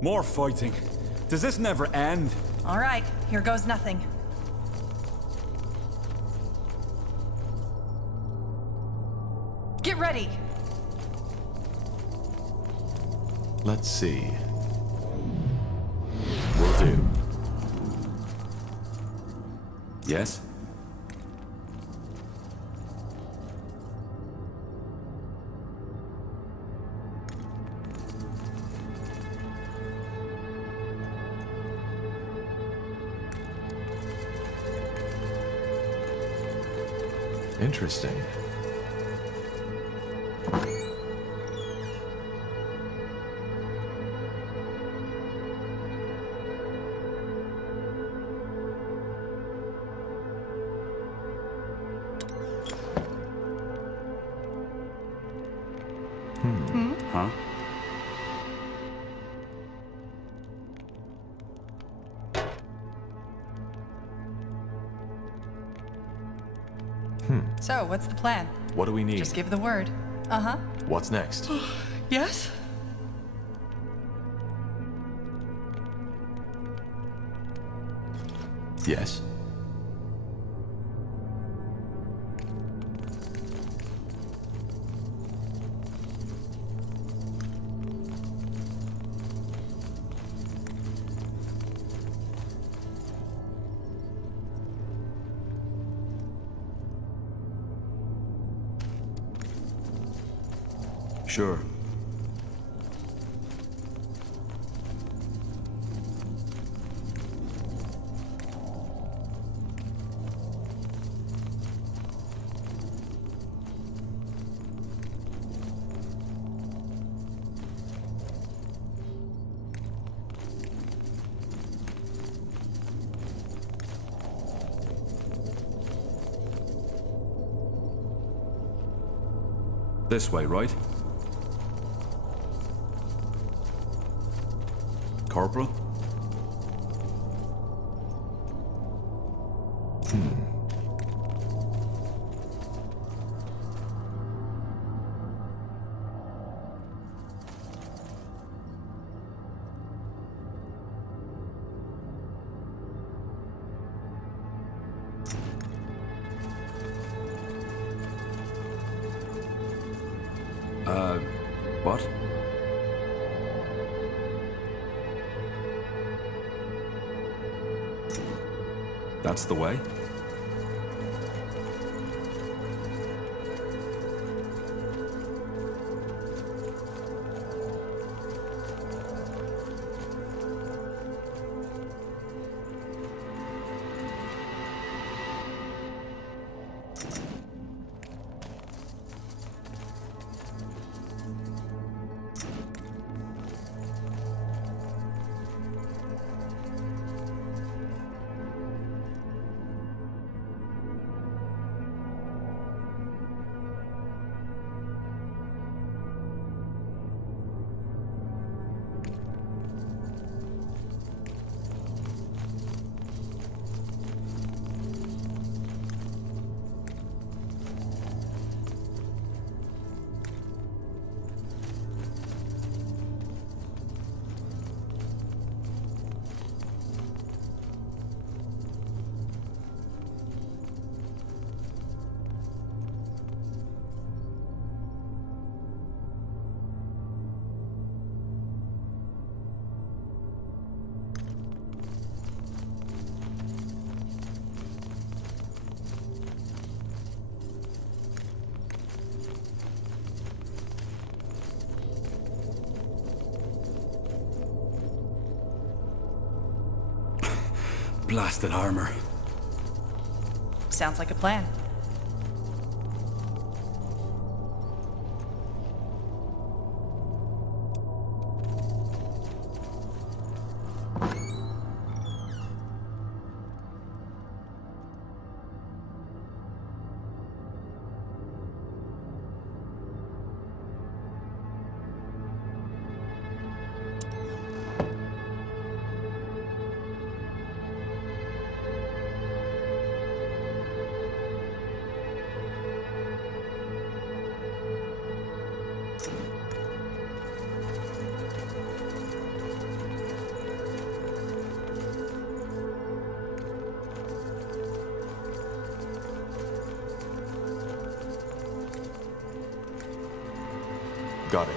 More fighting. Does this never end? All right, here goes nothing. Get ready! Let's see. Will do. Yes? Interesting. Huh? So, what's the plan? What do we need? Just give the word. Uh-huh. What's next? Yes? Yes. Sure. This way, right? Corporal? What? That's the way? Blasted armor. Sounds like a plan. Got it.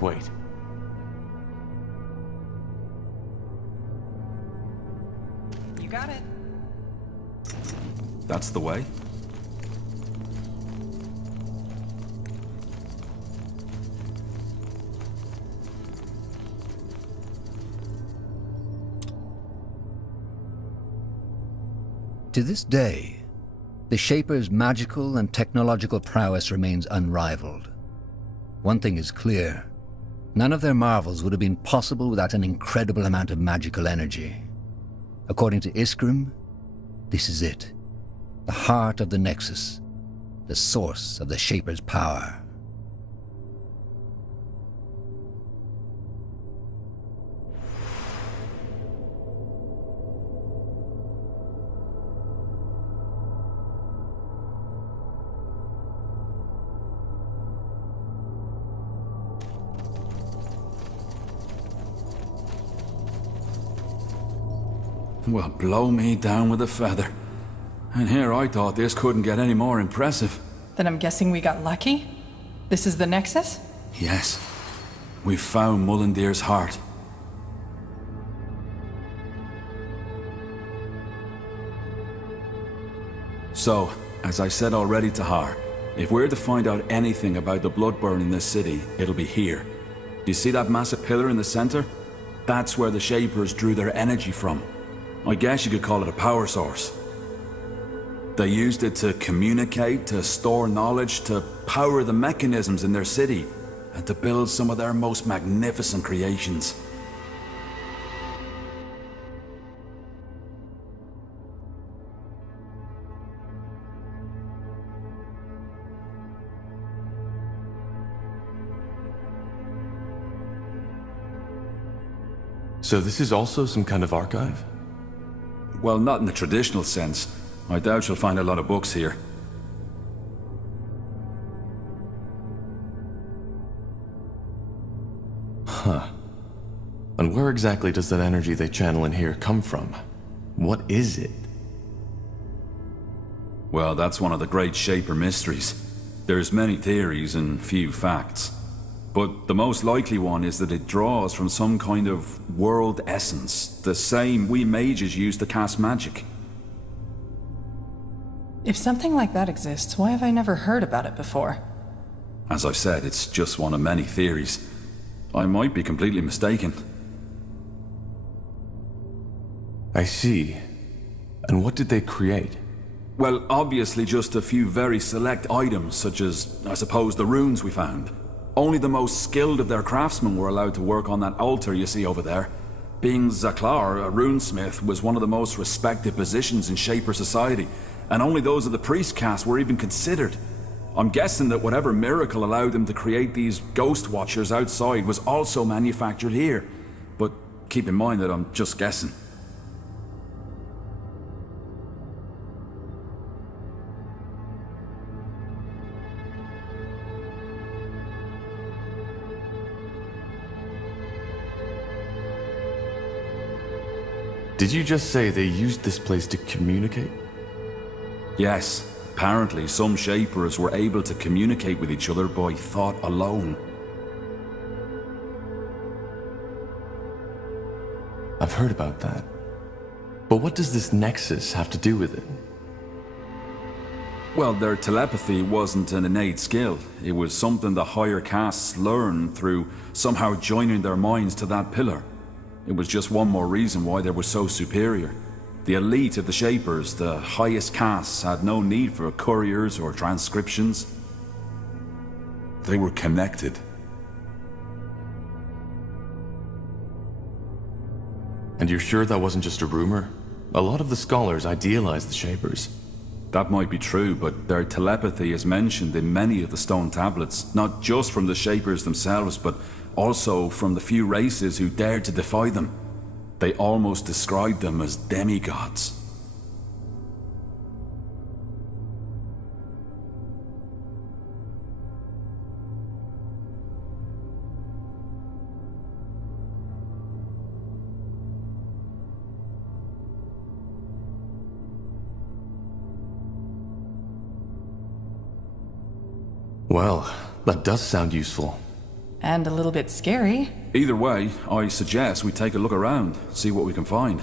Wait. You got it. That's the way? To this day, the Shaper's magical and technological prowess remains unrivaled. One thing is clear. None of their marvels would have been possible without an incredible amount of magical energy. According to Iskrim, this is it. The heart of the Nexus. The source of the Shaper's power. Well, blow me down with a feather. And here I thought this couldn't get any more impressive. Then I'm guessing we got lucky? This is the Nexus? Yes. We found Mullendeer's heart. So, as I said already to Har, if we're to find out anything about the Bloodburn in this city, it'll be here. Do you see that massive pillar in the center? That's where the Shapers drew their energy from. I guess you could call it a power source. They used it to communicate, to store knowledge, to power the mechanisms in their city, and to build some of their most magnificent creations. So this is also some kind of archive? Well, not in the traditional sense. I doubt you'll find a lot of books here. Huh. And where exactly does that energy they channel in here come from? What is it? Well, that's one of the great Shaper mysteries. There's many theories and few facts. But the most likely one is that it draws from some kind of world essence, the same we mages use to cast magic. If something like that exists, why have I never heard about it before? As I said, it's just one of many theories. I might be completely mistaken. I see. And what did they create? Well, obviously just a few very select items, such as, I suppose, the runes we found. Only the most skilled of their craftsmen were allowed to work on that altar you see over there. Being Zaklar, a runesmith, was one of the most respected positions in Shaper society, and only those of the priest caste were even considered. I'm guessing that whatever miracle allowed them to create these ghost watchers outside was also manufactured here. But keep in mind that I'm just guessing. Did you just say they used this place to communicate? Yes, apparently some Shapers were able to communicate with each other by thought alone. I've heard about that. But what does this Nexus have to do with it? Well, their telepathy wasn't an innate skill. It was something the higher castes learned through somehow joining their minds to that pillar. It was just one more reason why they were so superior. The elite of the Shapers, the highest castes, had no need for couriers or transcriptions. They were connected. And you're sure that wasn't just a rumor? A lot of the scholars idealize the Shapers. That might be true, but their telepathy is mentioned in many of the stone tablets, not just from the Shapers themselves, but also from the few races who dared to defy them. They almost described them as demigods. Well, that does sound useful. And a little bit scary. Either way, I suggest we take a look around, see what we can find.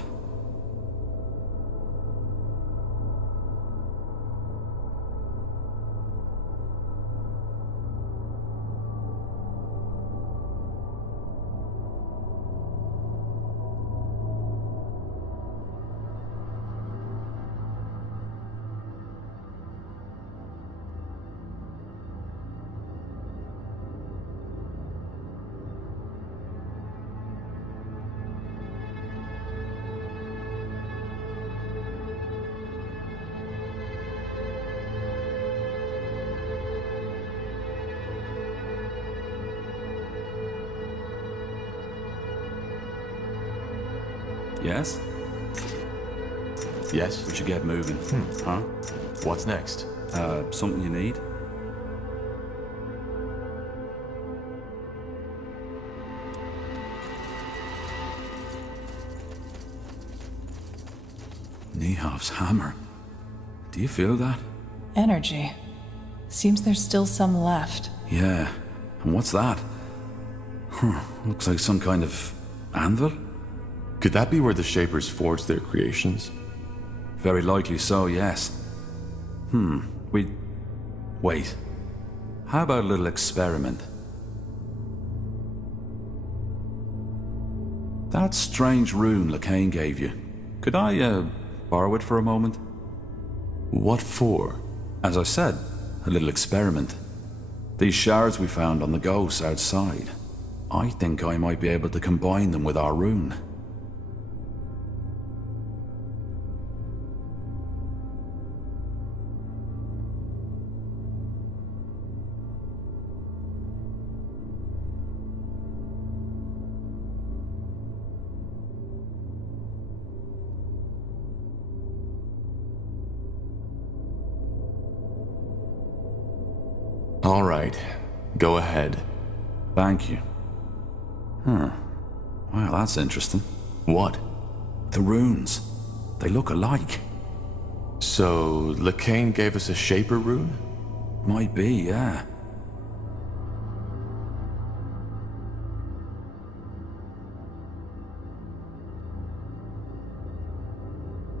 Yes? Yes? We should get moving. Huh? What's next? Something you need? Nihav's hammer. Do you feel that? Energy. Seems there's still some left. Yeah. And what's that? Looks like some kind of anvil? Could that be where the Shapers forged their creations? Very likely so, yes. Wait. How about a little experiment? That strange rune Lacane gave you. Could I, borrow it for a moment? What for? As I said, a little experiment. These shards we found on the ghosts outside. I think I might be able to combine them with our rune. All right. Go ahead. Thank you. Well, that's interesting. What? The runes. They look alike. So, Lacane gave us a Shaper rune? Might be, yeah.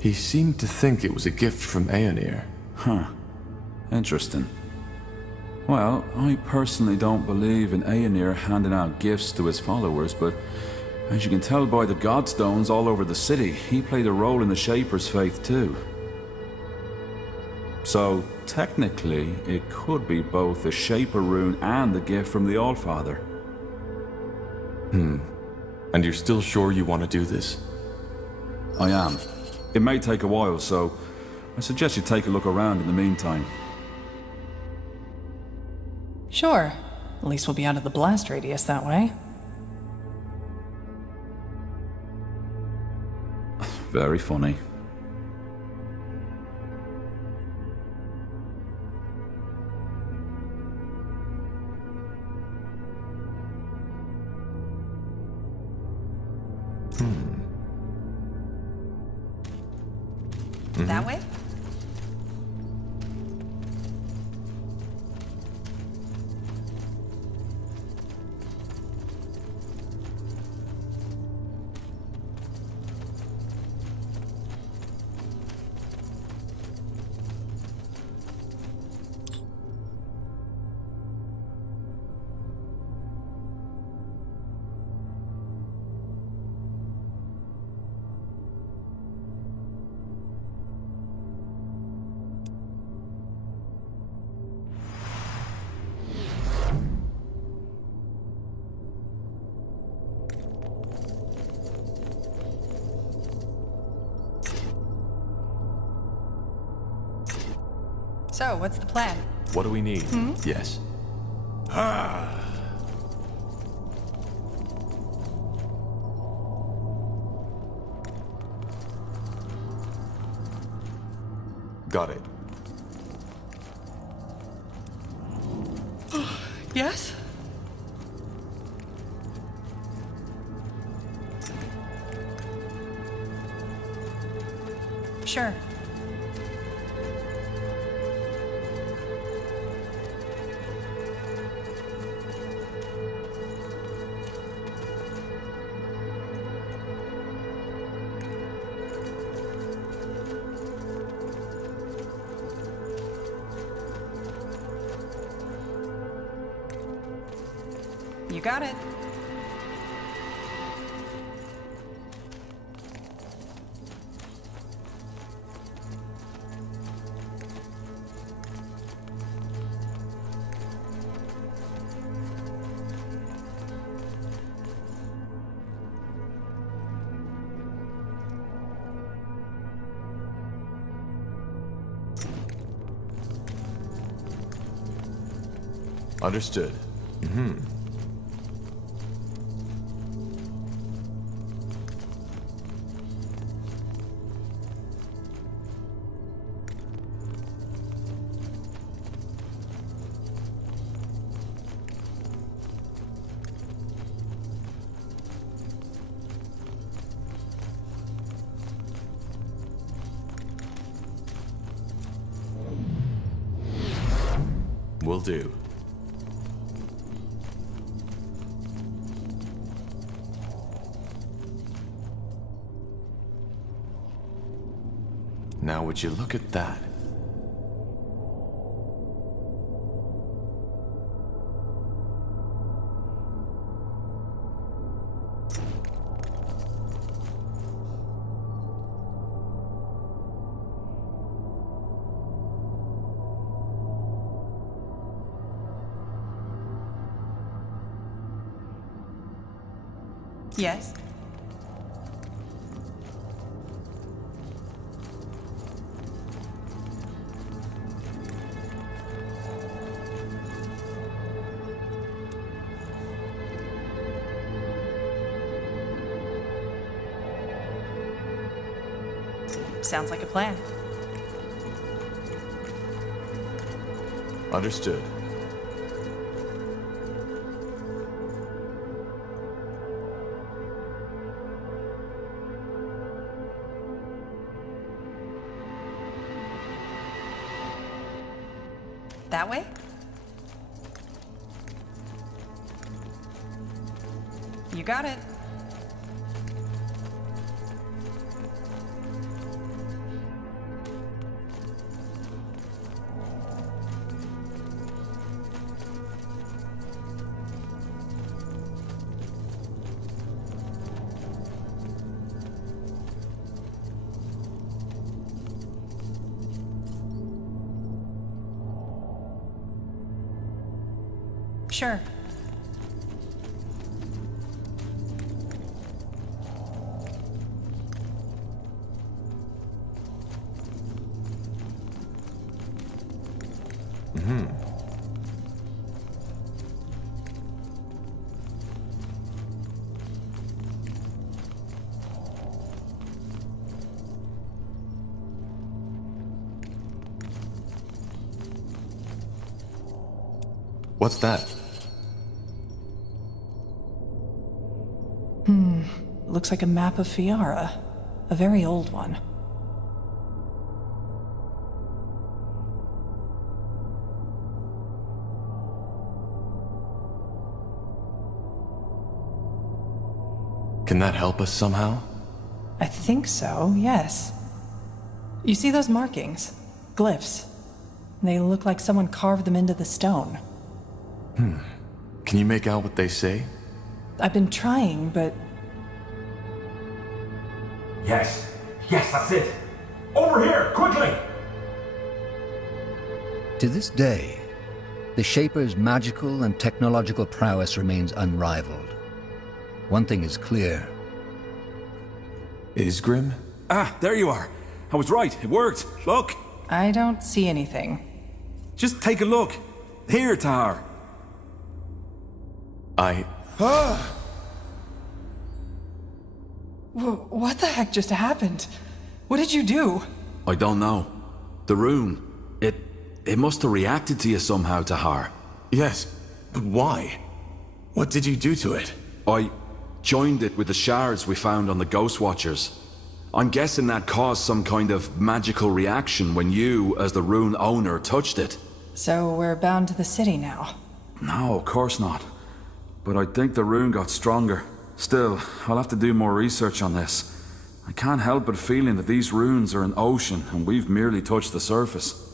He seemed to think it was a gift from Aeonir. Huh. Interesting. Well, I personally don't believe in Aeonir handing out gifts to his followers, but as you can tell by the godstones all over the city, he played a role in the Shaper's faith too. So, technically, it could be both the Shaper rune and the gift from the Allfather. And you're still sure you want to do this? I am. It may take a while, so I suggest you take a look around in the meantime. Sure. At least we'll be out of the blast radius that way. Very funny. That way? So, what's the plan? What do we need? Yes. Got it. Yes? Sure. You got it. Understood. Will do. Now would you look at that? Yes? Sounds like a plan. Understood. That way? You got it. Sure. What's that? Looks like a map of Fiara. A very old one. Can that help us somehow? I think so, yes. You see those markings? Glyphs. They look like someone carved them into the stone. Can you make out what they say? I've been trying, but Yes, that's it. Over here, quickly! To this day, the Shaper's magical and technological prowess remains unrivaled. One thing is clear. Isgrim? Ah, there you are. I was right. It worked. Look. I don't see anything. Just take a look. Here, Tahar. What the heck just happened? What did you do? I don't know. The rune. It must have reacted to you somehow, Tahar. Yes, but why? What did you do to it? I joined it with the shards we found on the Ghost Watchers. I'm guessing that caused some kind of magical reaction when you, as the rune owner, touched it. So we're bound to the city now. No, of course not. But I think the rune got stronger. Still, I'll have to do more research on this. I can't help but feeling that these runes are an ocean and we've merely touched the surface.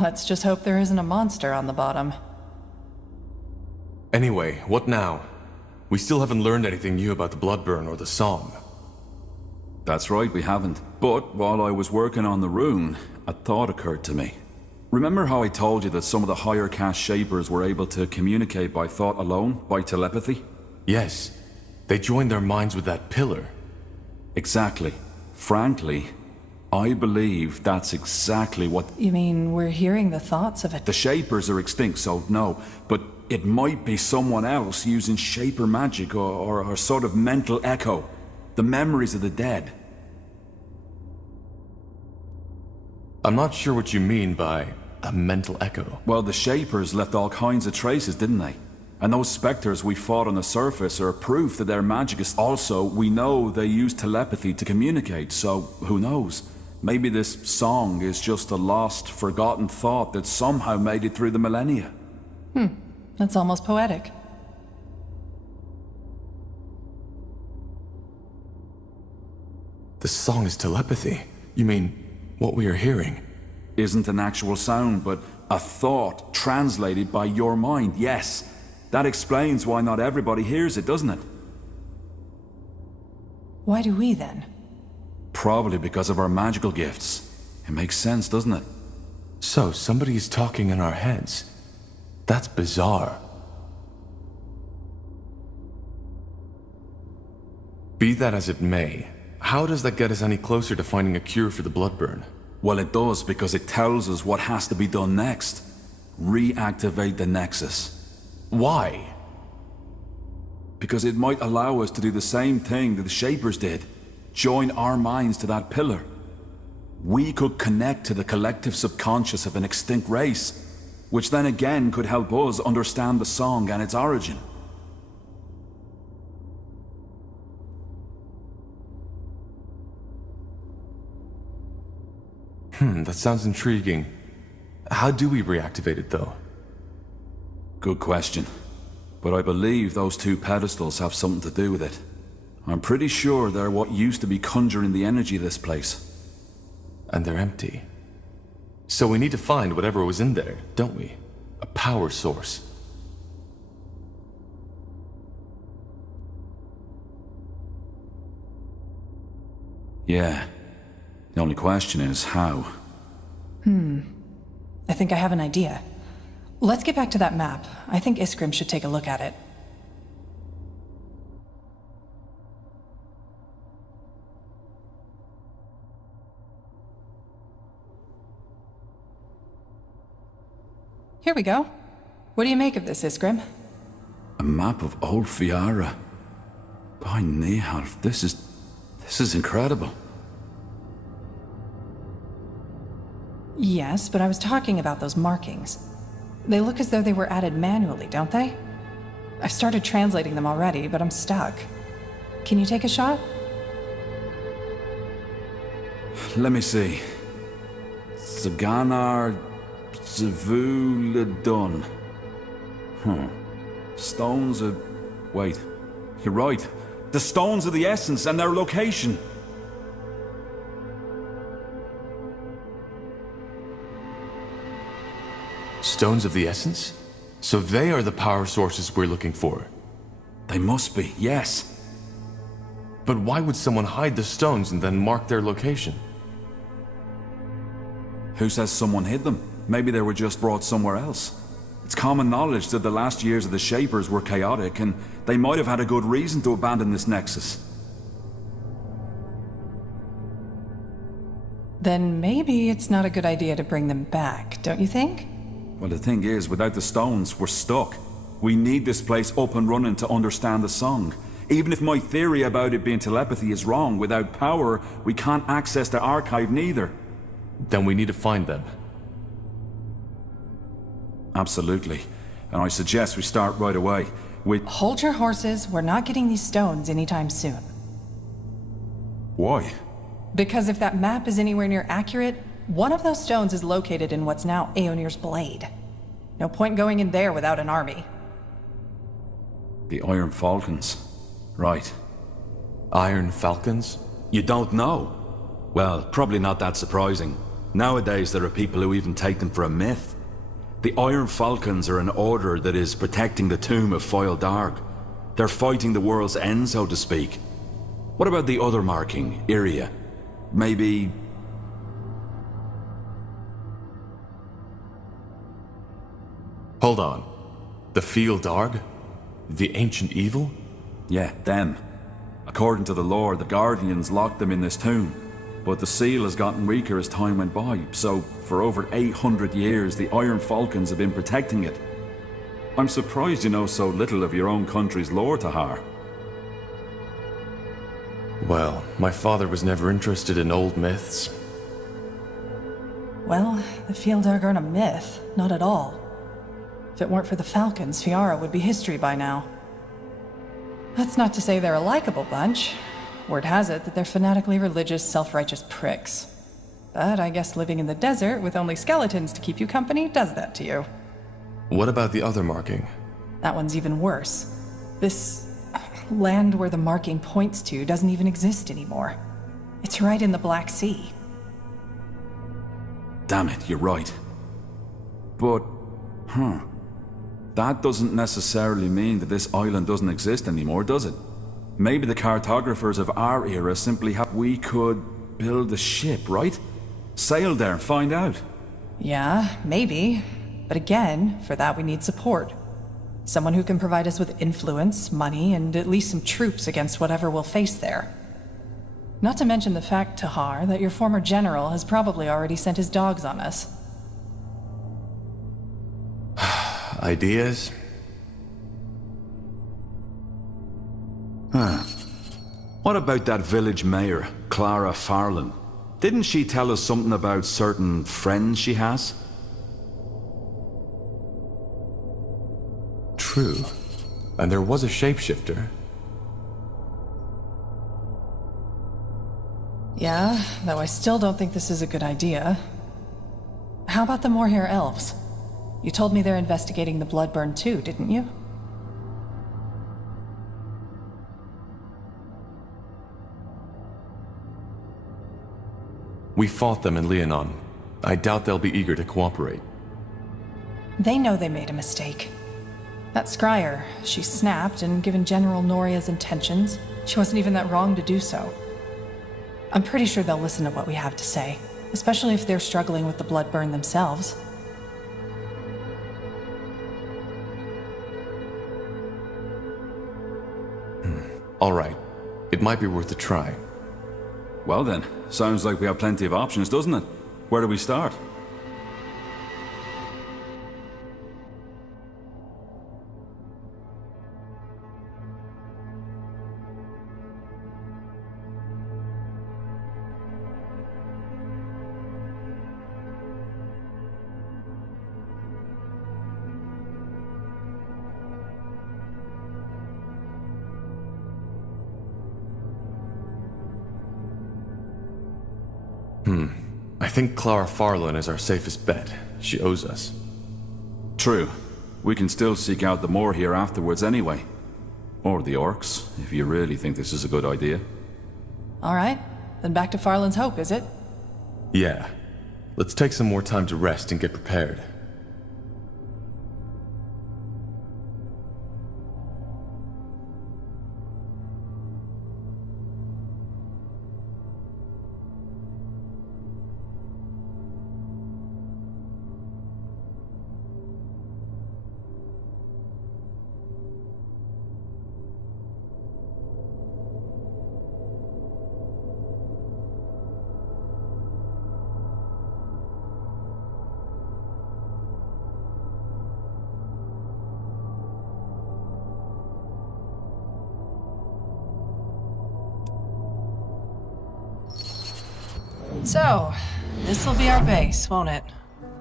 Let's just hope there isn't a monster on the bottom. Anyway, what now? We still haven't learned anything new about the Bloodburn or the song. That's right, we haven't. But while I was working on the rune, a thought occurred to me. Remember how I told you that some of the higher caste shapers were able to communicate by thought alone, by telepathy? Yes. They joined their minds with that pillar. Exactly. Frankly, I believe that's exactly what... You mean we're hearing the thoughts of it? The Shapers are extinct, so no. But it might be someone else using Shaper magic or sort of mental echo. The memories of the dead. I'm not sure what you mean by a mental echo. Well, the Shapers left all kinds of traces, didn't they? And those specters we fought on the surface are proof that they're magicists. Also, we know they use telepathy to communicate, so who knows? Maybe this song is just a lost, forgotten thought that somehow made it through the millennia. That's almost poetic. The song is telepathy. You mean, what we are hearing? Isn't an actual sound, but a thought translated by your mind, yes. That explains why not everybody hears it, doesn't it? Why do we then? Probably because of our magical gifts. It makes sense, doesn't it? So, somebody is talking in our heads. That's bizarre. Be that as it may, how does that get us any closer to finding a cure for the Bloodburn? Well, it does because it tells us what has to be done next. Reactivate the Nexus. Why? Because it might allow us to do the same thing that the Shapers did. Join our minds to that pillar. We could connect to the collective subconscious of an extinct race, which then again could help us understand the song and its origin. That sounds intriguing. How do we reactivate it, though? Good question. But I believe those two pedestals have something to do with it. I'm pretty sure they're what used to be conjuring the energy of this place. And they're empty. So we need to find whatever was in there, don't we? A power source. Yeah. The only question is how. I think I have an idea. Let's get back to that map. I think Iskrim should take a look at it. Here we go. What do you make of this, Iskrim? A map of old Fiara. By Neharf, this is incredible. Yes, but I was talking about those markings. They look as though they were added manually, don't they? I've started translating them already, but I'm stuck. Can you take a shot? Let me see. Zaganar Zavuladun. Stones of... Wait. You're right. The stones of the essence and their location. Stones of the Essence? So they are the power sources we're looking for. They must be, yes. But why would someone hide the stones and then mark their location? Who says someone hid them? Maybe they were just brought somewhere else. It's common knowledge that the last years of the Shapers were chaotic, and they might have had a good reason to abandon this Nexus. Then maybe it's not a good idea to bring them back, don't you think? Well, the thing is, without the stones, we're stuck. We need this place up and running to understand the song. Even if my theory about it being telepathy is wrong, without power, we can't access the archive neither. Then we need to find them. Absolutely. And I suggest we start right away with... Hold your horses, we're not getting these stones anytime soon. Why? Because if that map is anywhere near accurate, one of those stones is located in what's now Aeonir's Blade. No point going in there without an army. The Iron Falcons. Right. Iron Falcons? You don't know? Well, probably not that surprising. Nowadays there are people who even take them for a myth. The Iron Falcons are an order that is protecting the tomb of Foil Darg. They're fighting the world's end, so to speak. What about the other marking, Iria? Maybe... Hold on. The Field Darg? The ancient evil? Yeah, them. According to the lore, the Guardians locked them in this tomb. But the seal has gotten weaker as time went by, so for over 800 years the Iron Falcons have been protecting it. I'm surprised you know so little of your own country's lore, Tahar. Well, my father was never interested in old myths. Well, the Fieldarg aren't a myth. Not at all. If it weren't for the Falcons, Fiara would be history by now. That's not to say they're a likable bunch. Word has it that they're fanatically religious, self-righteous pricks. But I guess living in the desert with only skeletons to keep you company does that to you. What about the other marking? That one's even worse. This land where the marking points to doesn't even exist anymore. It's right in the Black Sea. Damn it, you're right. But, that doesn't necessarily mean that this island doesn't exist anymore, does it? Maybe the cartographers of our era simply we could build a ship, right? Sail there and find out. Yeah, maybe. But again, for that we need support. Someone who can provide us with influence, money, and at least some troops against whatever we'll face there. Not to mention the fact, Tahar, that your former general has probably already sent his dogs on us. Ideas? What about that village mayor, Clara Farland? Didn't she tell us something about certain friends she has? True. And there was a shapeshifter. Yeah, though I still don't think this is a good idea. How about the Moorhair elves? You told me they're investigating the Bloodburn too, didn't you? We fought them in Leonon. I doubt they'll be eager to cooperate. They know they made a mistake. That scryer, she snapped, and given General Noria's intentions, she wasn't even that wrong to do so. I'm pretty sure they'll listen to what we have to say, especially if they're struggling with the Bloodburn themselves. All right. It might be worth a try. Well then, sounds like we have plenty of options, doesn't it? Where do we start? I think Clara Farland is our safest bet. She owes us. True. We can still seek out the Moor here afterwards anyway. Or the Orcs, if you really think this is a good idea. All right, then back to Farland's Hope, is it? Yeah. Let's take some more time to rest and get prepared. So, this'll be our base, won't it?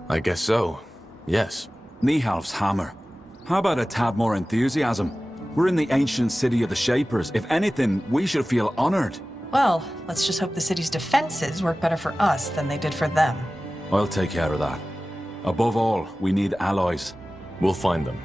I guess so. Yes. Nihalf's hammer. How about a tad more enthusiasm? We're in the ancient city of the Shapers. If anything, we should feel honored. Well, let's just hope the city's defenses work better for us than they did for them. I'll take care of that. Above all, we need allies. We'll find them.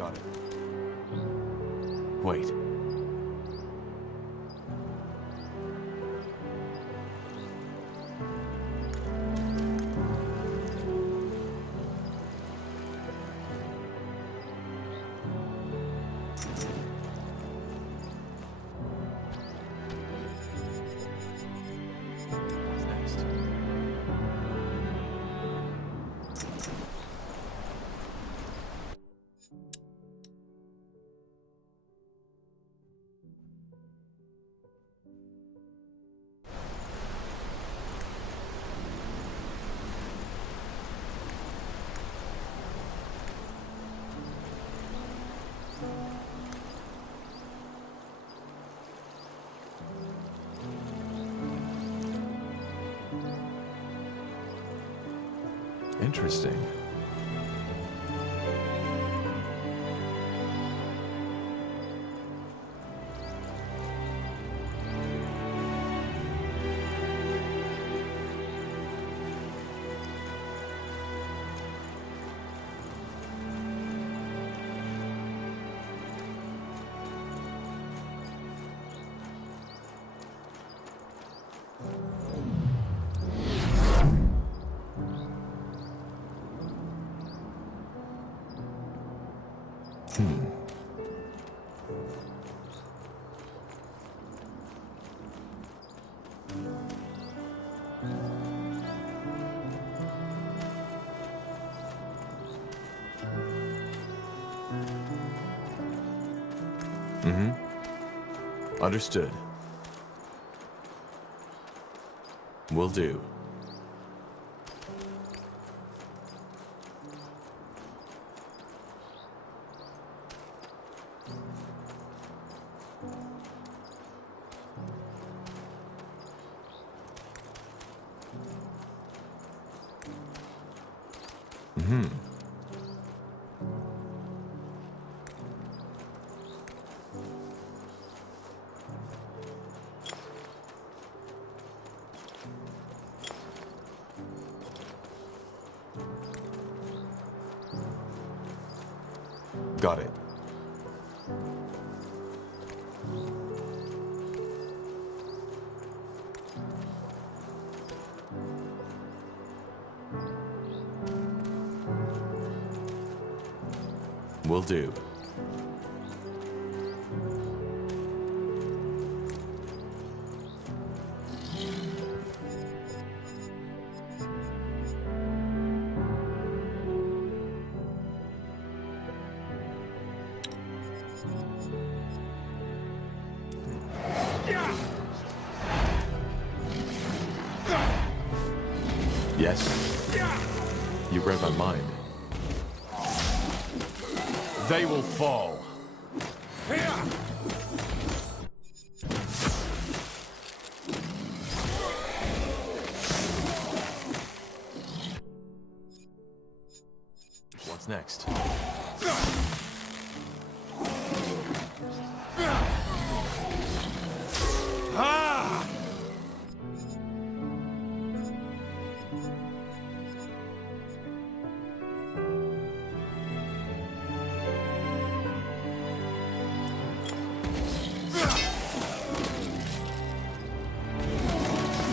Got it. Wait. What's next? Interesting. Understood. Will do. Got it. Will do. Yes? You read my mind. They will fall. What's next?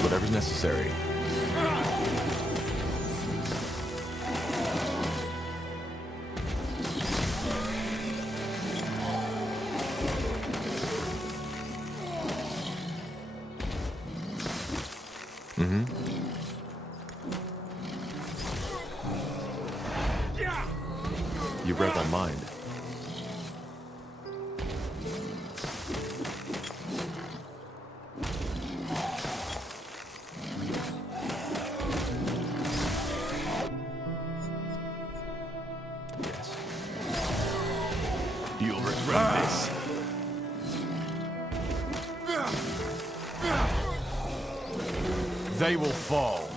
Whatever's necessary. You read my mind. Yes. You'll regret this. They will fall.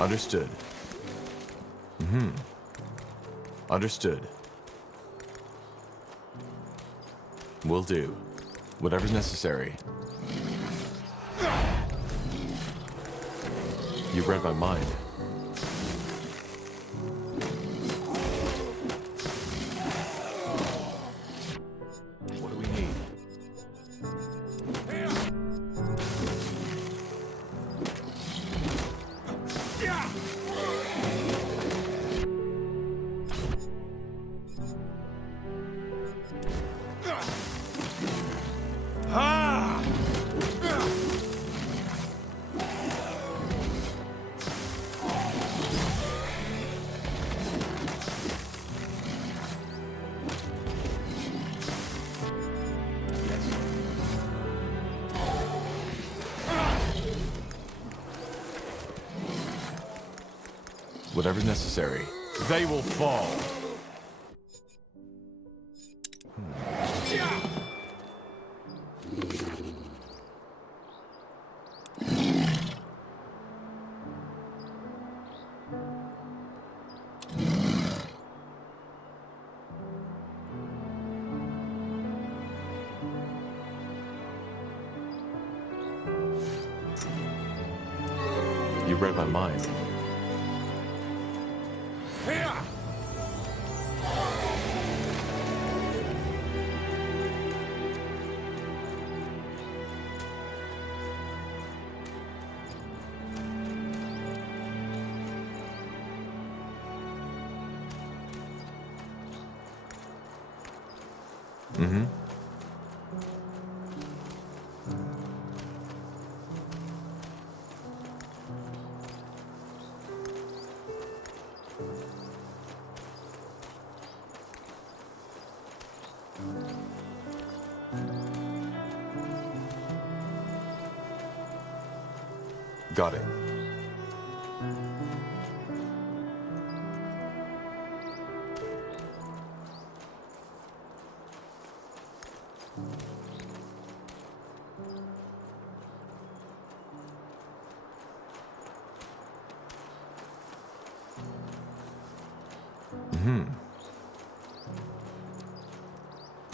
Understood. Understood. Will do. Whatever's necessary. You've read my mind. What do we need? Whatever's necessary. They will fall. You read my mind. Got it.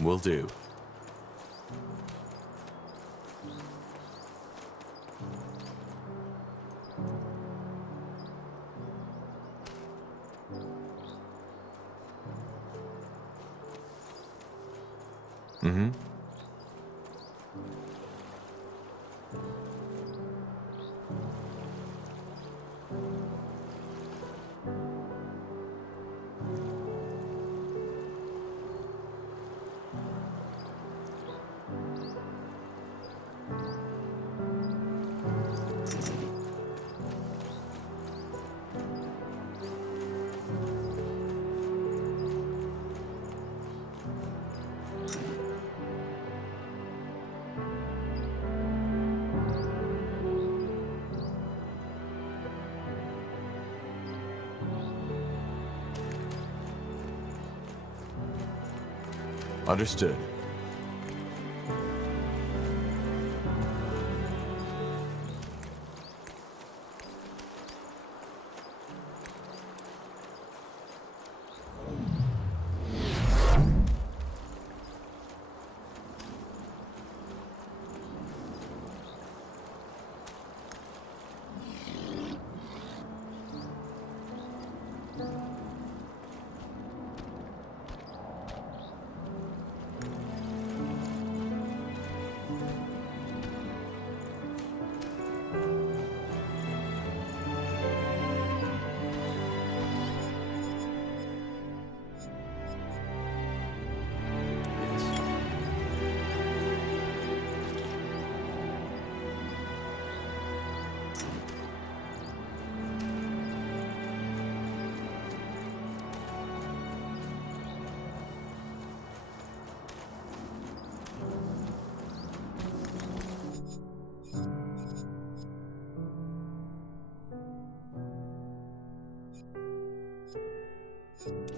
Will do. Understood.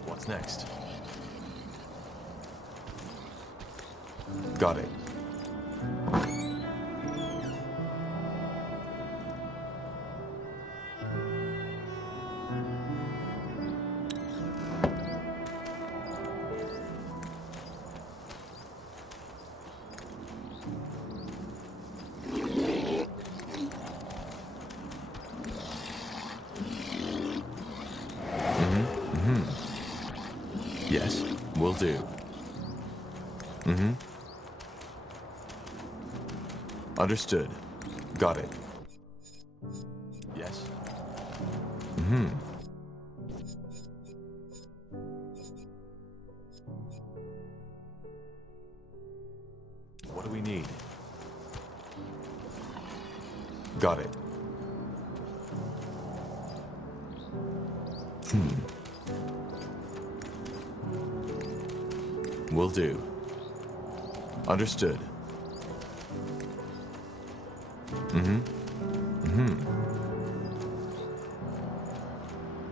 What's next? Got it. Yes, will do. Mm-hmm. Understood. Got it. Yes. Mm-hmm. What do we need? Got it. Will do. Understood.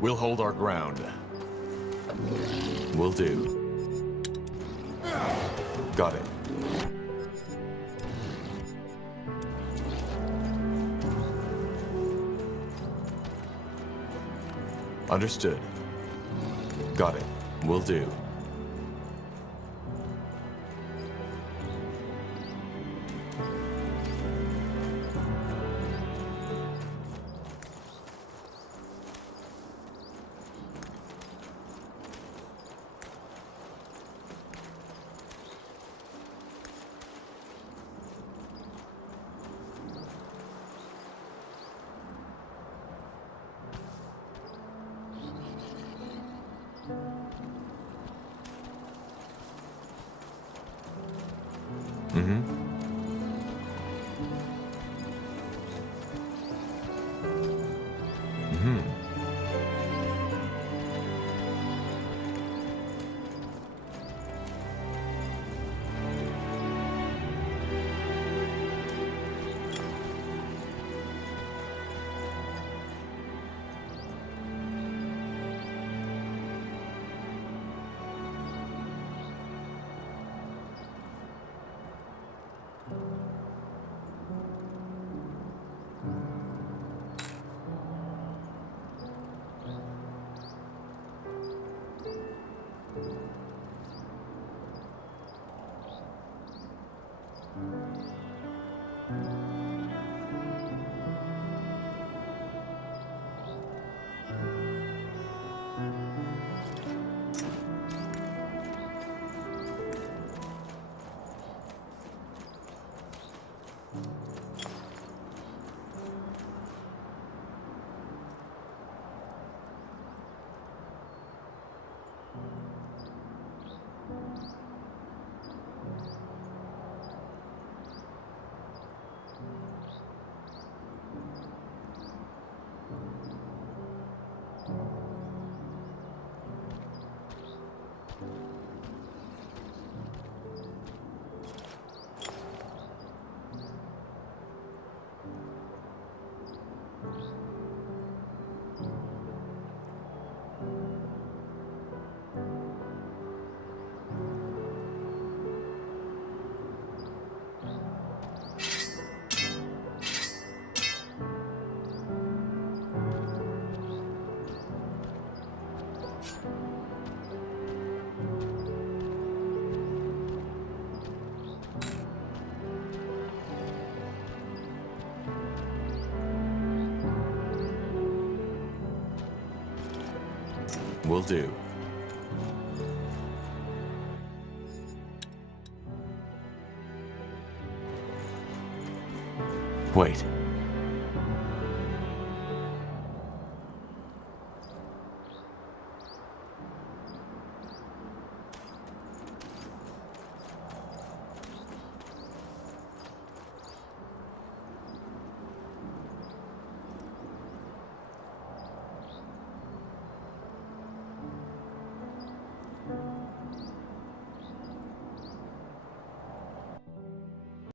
We'll hold our ground. Will do. Got it. Understood. Got it. Will do. Will do. Wait.